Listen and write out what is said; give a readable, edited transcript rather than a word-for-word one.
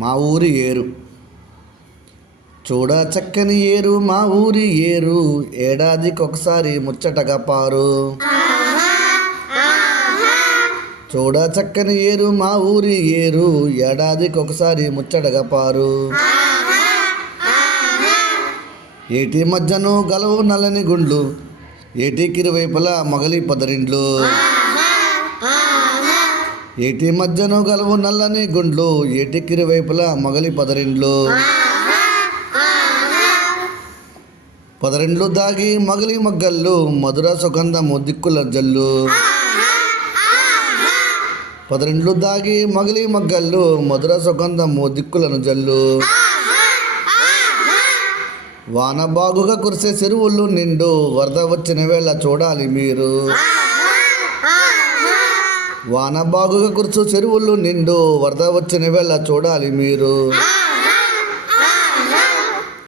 మా ఊరి ఏరు. చూడ చక్కని ఏరు మా ఊరి ఏరు, ఏడాదికొకసారి ముచ్చటగా పారు. చూడ చక్కని ఏరు మా ఊరి ఏరు, ఏడాదికొకసారి ముచ్చటగా పారు. ఏటి మధ్యను గలవు నల్లని గుండ్లు, ఏటికిరువైపులా మొగలి పొదరిండ్లు. ఏటి మధ్యను గలవు నల్లని గుండ్లు, ఏటికిరువైపులా మొగలి పొదరిండ్లు. పొదరిండ్లు దాగి మొగలి మొగ్గళ్ళు, మధుర సుగంధము దిక్కుల జల్లు. పొదరిండ్లు దాగి మొగలి మొగ్గళ్ళు, మధుర సుగంధము దిక్కులను జల్లు. వాన బాగుగా కురిసే చెరువులు నిండు, వరద వచ్చిన వేళ చూడాలి మీరు. వాన బాగుగా కురుసు చెరువులు నిండు, వరద వచ్చిన వేళ చూడాలి మీరు.